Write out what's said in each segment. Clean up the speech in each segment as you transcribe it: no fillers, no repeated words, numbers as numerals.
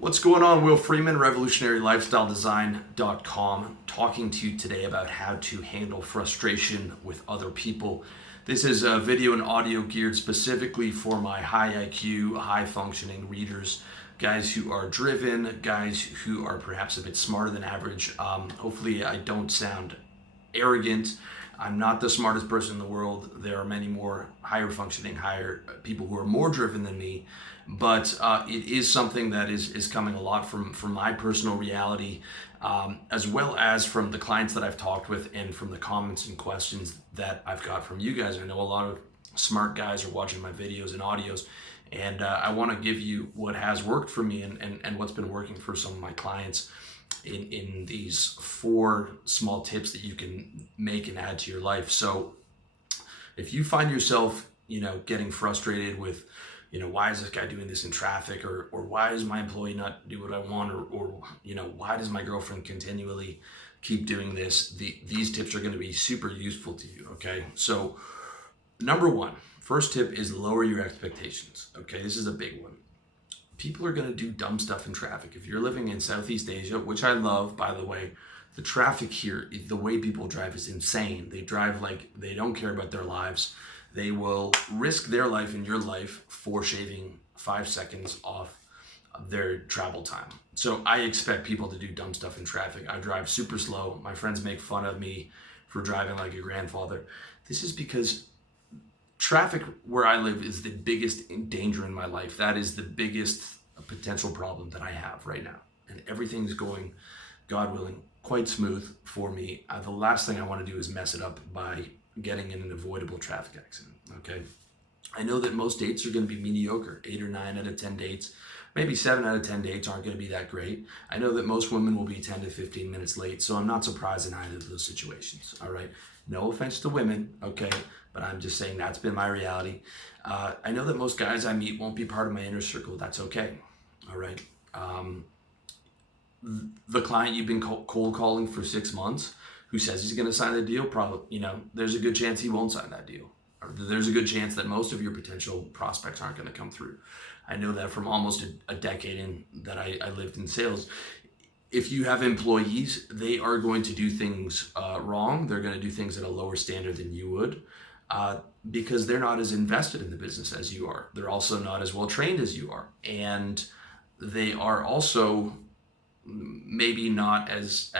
What's going on? Will Freeman, revolutionarylifestyledesign.com, talking to you today about how to handle frustration with other people. This is a video and audio geared specifically for my high IQ, high functioning readers, guys who are driven, guys who are perhaps a bit smarter than average. Hopefully I don't sound arrogant. I'm not the smartest person in the world. There are many more higher functioning, higher people who are more driven than me. But it is something that is coming a lot from my personal reality, as well as from the clients that I've talked with and from the comments and questions that I've got from you guys. I know a lot of smart guys are watching my videos and audios, and I want to give you what has worked for me and what's been working for some of my clients in these 4 small tips that you can make and add to your life. So if you find yourself, getting frustrated with, why is this guy doing this in traffic, or why does my employee not do what I want, or why does my girlfriend continually keep doing this? These tips are going to be super useful to you. Okay. So number 1, first tip is lower your expectations. Okay. This is a big one. People are going to do dumb stuff in traffic. If you're living in Southeast Asia, which I love, by the way, the traffic here, the way people drive is insane. They drive like they don't care about their lives. They will risk their life and your life for shaving 5 seconds off their travel time. So I expect people to do dumb stuff in traffic. I drive super slow. My friends make fun of me for driving like a grandfather. This is because traffic where I live is the biggest danger in my life. That is the biggest potential problem that I have right now. And everything's going, God willing, quite smooth for me. The last thing I want to do is mess it up by getting in an avoidable traffic accident. Okay. I know that most dates are going to be mediocre. 8 or 9 out of 10 dates, maybe 7 out of 10 dates aren't going to be that great. I know that most women will be 10 to 15 minutes late, so I'm not surprised in either of those situations. All right. No offense to women, okay, but I'm just saying that's been my reality. I know that most guys I meet won't be part of my inner circle. That's okay. All right. The client you've been cold calling for 6 months, who says he's going to sign the deal, probably, there's a good chance he won't sign that deal. Or there's a good chance that most of your potential prospects aren't going to come through. I know that from almost a decade in that I lived in sales. If you have employees, they are going to do things wrong. They're going to do things at a lower standard than you would, because they're not as invested in the business as you are. They're also not as well trained as you are. And they are also maybe not as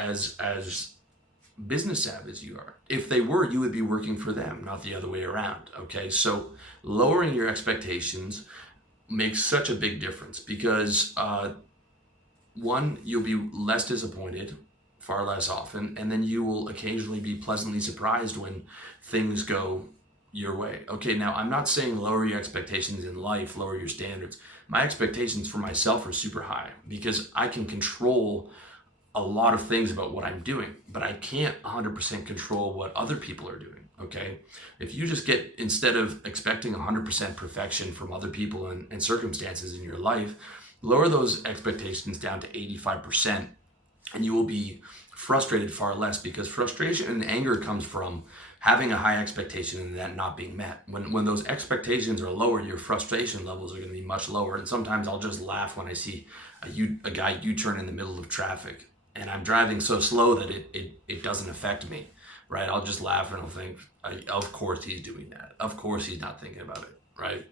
business savvy as you are. If they were, you would be working for them, not the other way around. Okay. So lowering your expectations makes such a big difference because, 1, you'll be less disappointed far less often, and then you will occasionally be pleasantly surprised when things go your way. Okay, now I'm not saying lower your expectations in life, lower your standards. My expectations for myself are super high because I can control a lot of things about what I'm doing, but I can't 100% control what other people are doing. Okay, if you just get, instead of expecting 100% perfection from other people and circumstances in your life, lower those expectations down to 85%, and you will be frustrated far less, because frustration and anger comes from having a high expectation and that not being met. When those expectations are lower, your frustration levels are going to be much lower. And sometimes I'll just laugh when I see a guy U-turn in the middle of traffic and I'm driving so slow that it doesn't affect me, right? I'll just laugh and I'll think, of course he's doing that. Of course he's not thinking about it, right?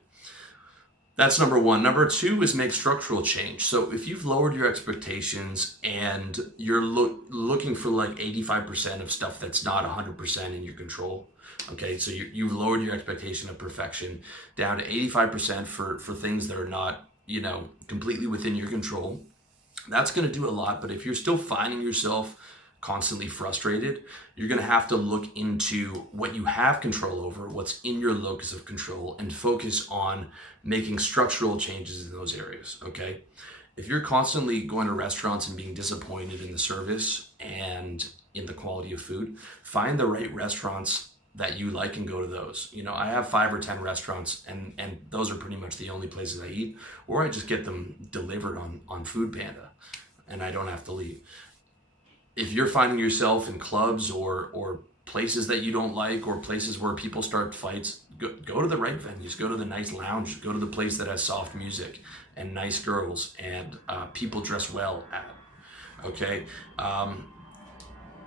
That's number 1. Number 2 is make structural change. So if you've lowered your expectations and you're looking for like 85% of stuff that's not 100% in your control, okay, so you've lowered your expectation of perfection down to 85% for things that are not, completely within your control. That's going to do a lot. But if you're still finding yourself constantly frustrated, you're going to have to look into what you have control over, what's in your locus of control, and focus on making structural changes in those areas. Okay. If you're constantly going to restaurants and being disappointed in the service and in the quality of food, find the right restaurants that you like and go to those. I have 5 or 10 restaurants and those are pretty much the only places I eat, or I just get them delivered on Food Panda and I don't have to leave. If you're finding yourself in clubs or places that you don't like, or places where people start fights, go to the right venues, go to the nice lounge, go to the place that has soft music and nice girls and people dress well at. Okay.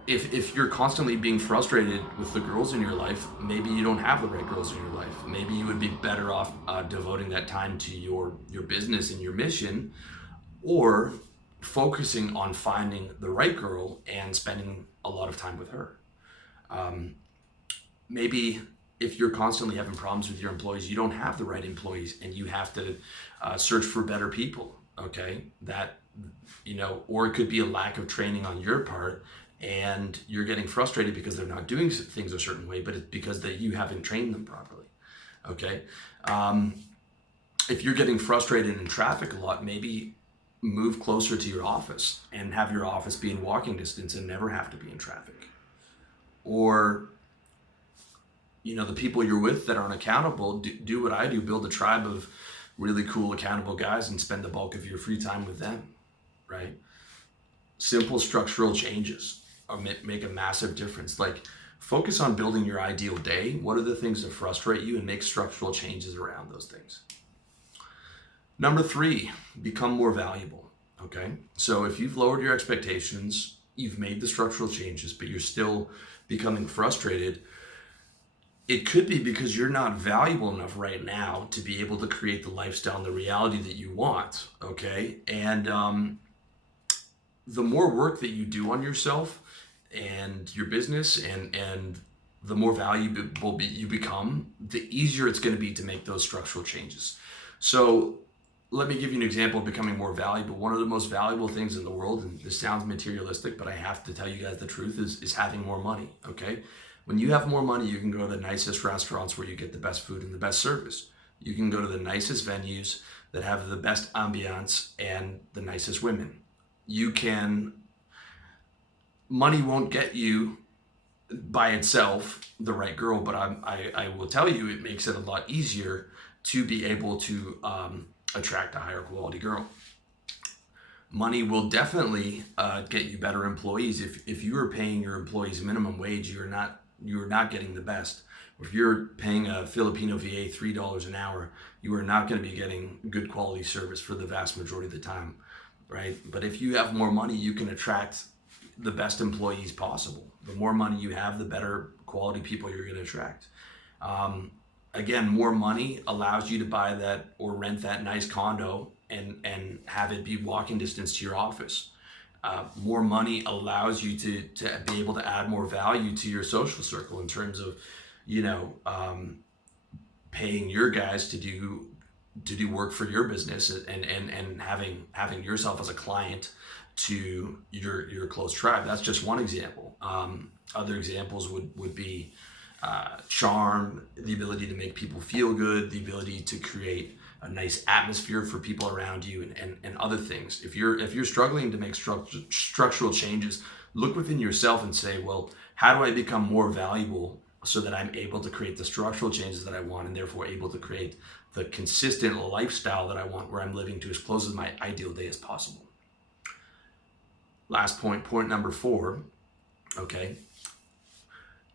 If you're constantly being frustrated with the girls in your life, maybe you don't have the right girls in your life. Maybe you would be better off devoting that time to your business and your mission, or focusing on finding the right girl and spending a lot of time with her. Maybe if you're constantly having problems with your employees, you don't have the right employees and you have to search for better people. Okay, that, or it could be a lack of training on your part, and you're getting frustrated because they're not doing things a certain way, but it's because that you haven't trained them properly. Okay. If you're getting frustrated in traffic a lot, maybe move closer to your office and have your office be in walking distance and never have to be in traffic. Or, the people you're with that aren't accountable, do what I do, build a tribe of really cool, accountable guys and spend the bulk of your free time with them, right? Simple structural changes make a massive difference. Like, focus on building your ideal day. What are the things that frustrate you, and make structural changes around those things. Number 3, become more valuable. Okay. So if you've lowered your expectations, you've made the structural changes, but you're still becoming frustrated, it could be because you're not valuable enough right now to be able to create the lifestyle and the reality that you want. Okay. And the more work that you do on yourself and your business, and the more valuable you become, the easier it's going to be to make those structural changes. So let me give you an example of becoming more valuable. One of the most valuable things in the world, and this sounds materialistic, but I have to tell you guys the truth, is having more money. Okay. When you have more money, you can go to the nicest restaurants where you get the best food and the best service. You can go to the nicest venues that have the best ambiance and the nicest women. Money won't get you by itself the right girl, but I will tell you, it makes it a lot easier to be able to attract a higher quality girl. Money will definitely get you better employees. If you are paying your employees minimum wage, you're not getting the best. If you're paying a Filipino VA $3 an hour, you are not going to be getting good quality service for the vast majority of the time, right? But if you have more money, you can attract the best employees possible. The more money you have, the better quality people you're going to attract. Again, more money allows you to buy that or rent that nice condo and have it be walking distance to your office. More money allows you to be able to add more value to your social circle in terms of, paying your guys to do work for your business, and having yourself as a client to your close tribe. That's just one example. Other examples would be charm, the ability to make people feel good, the ability to create a nice atmosphere for people around you, and other things. If you're struggling to make structural changes, look within yourself and say, well, how do I become more valuable so that I'm able to create the structural changes that I want, and therefore able to create the consistent lifestyle that I want, where I'm living to as close as my ideal day as possible. Last point number 4, okay?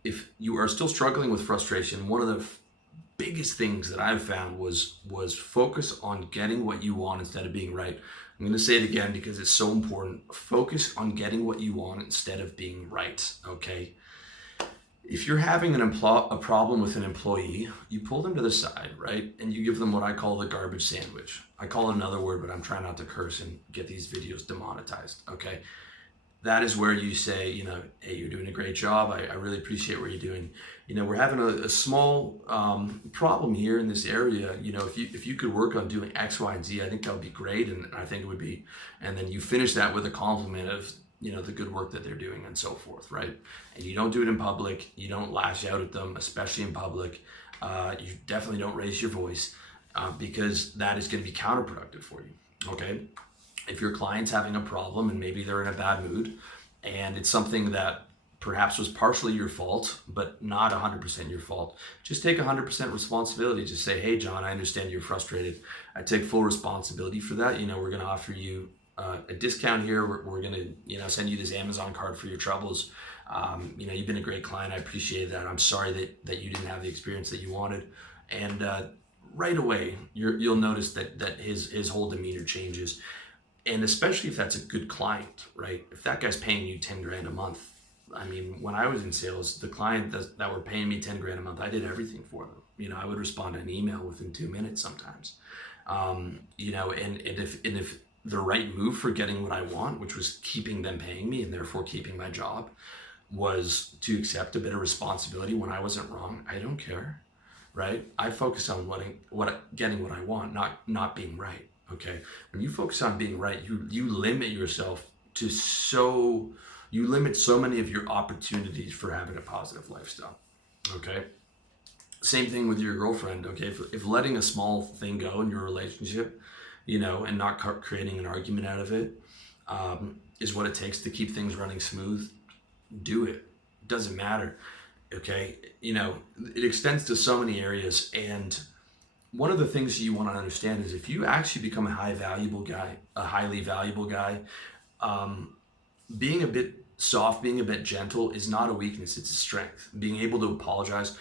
If you are still struggling with frustration, one of the biggest things that I've found was focus on getting what you want instead of being right. I'm going to say it again because it's so important. Focus on getting what you want instead of being right, okay? If you're having a problem with an employee, you pull them to the side, right? And you give them what I call the garbage sandwich. I call it another word, but I'm trying not to curse and get these videos demonetized, okay? That is where you say, hey, you're doing a great job. I really appreciate what you're doing. We're having a small problem here in this area. If you could work on doing X, Y, and Z, I think that would be great. And I think it would be, and then you finish that with a compliment of, the good work that they're doing and so forth, right? And you don't do it in public. You don't lash out at them, especially in public. You definitely don't raise your voice because that is going to be counterproductive for you, okay? If your client's having a problem and maybe they're in a bad mood, and it's something that perhaps was partially your fault, but not 100% your fault, just take 100% responsibility. Just say, hey, John, I understand you're frustrated. I take full responsibility for that. We're going to offer you a discount here. We're gonna, send you this Amazon card for your troubles. You've been a great client. I appreciate that. I'm sorry that you didn't have the experience that you wanted. And right away, you'll notice that his whole demeanor changes. And especially if that's a good client, right? If that guy's paying you 10 grand a month. I mean, when I was in sales, the client that were paying me 10 grand a month, I did everything for them. I would respond to an email within 2 minutes sometimes. And if the right move for getting what I want, which was keeping them paying me and therefore keeping my job, was to accept a bit of responsibility when I wasn't wrong, I don't care, right? I focus on getting what I want, not being right. Okay, when you focus on being right, you limit yourself you limit so many of your opportunities for having a positive lifestyle. Okay, same thing with your girlfriend. Okay, if letting a small thing go in your relationship, and not creating an argument out of it, is what it takes to keep things running smooth, do it. It doesn't matter. Okay, it extends to so many areas. And one of the things you want to understand is if you actually become a highly valuable guy, being a bit soft, being a bit gentle is not a weakness, it's a strength. Being able to apologize.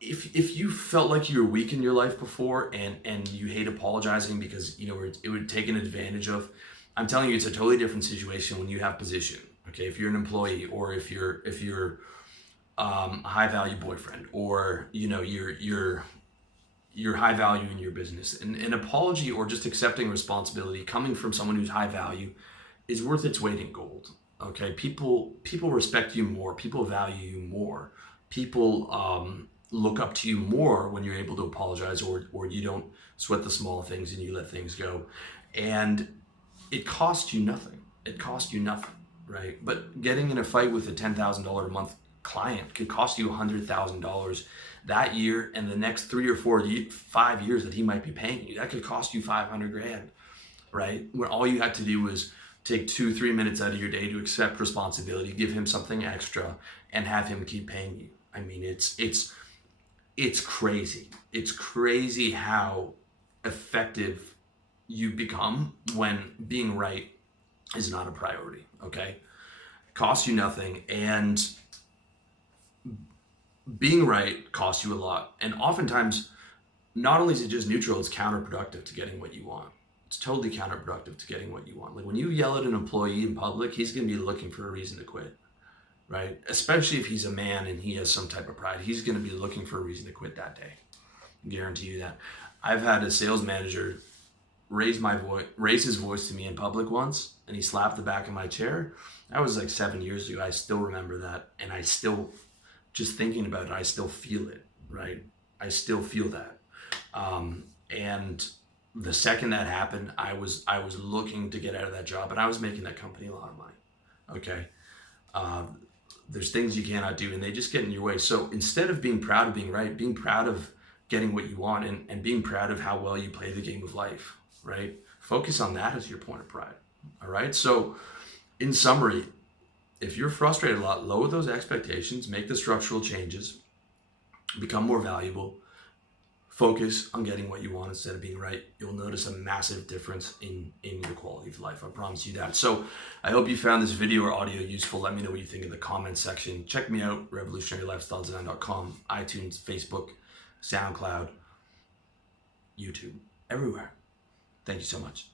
If you felt like you were weak in your life before and you hate apologizing because it would take an advantage of, I'm telling you, it's a totally different situation when you have position. Okay, if you're an employee, or if you're a high value boyfriend, or you're high value in your business. And an apology or just accepting responsibility coming from someone who's high value is worth its weight in gold. Okay, people respect you more, people value you more, people look up to you more when you're able to apologize, or you don't sweat the small things and you let things go. And it costs you nothing. Right? But getting in a fight with a $10,000 a month client could cost you $100,000 that year, and the next 3 or 4, 5 years that he might be paying you, that could cost you 500 grand, right? When all you had to do was take 2-3 minutes out of your day to accept responsibility, give him something extra, and have him keep paying you. I mean, it's crazy. It's crazy how effective you become when being right is not a priority. Okay, costs you nothing, and being right costs you a lot. And oftentimes, not only is it just neutral, it's counterproductive to getting what you want. It's totally counterproductive to getting what you want. Like when you yell at an employee in public, he's going to be looking for a reason to quit, right? Especially if he's a man and he has some type of pride, he's going to be looking for a reason to quit that day. I guarantee you that. I've had a sales manager raise his voice to me in public once, and he slapped the back of my chair. That was like 7 years ago. I still remember that, and I still, just thinking about it, I still feel it, right? I still feel that. And the second that happened, I was looking to get out of that job, and I was making that company a lot of money. Okay. There's things you cannot do, and they just get in your way. So instead of being proud of being right, being proud of getting what you want, and being proud of how well you play the game of life, right? Focus on that as your point of pride. All right. So in summary, if you're frustrated a lot, lower those expectations, make the structural changes, become more valuable, focus on getting what you want instead of being right. You'll notice a massive difference in your quality of life. I promise you that. So I hope you found this video or audio useful. Let me know what you think in the comments section. Check me out, revolutionarylifestyledesign.com, iTunes, Facebook, SoundCloud, YouTube, everywhere. Thank you so much.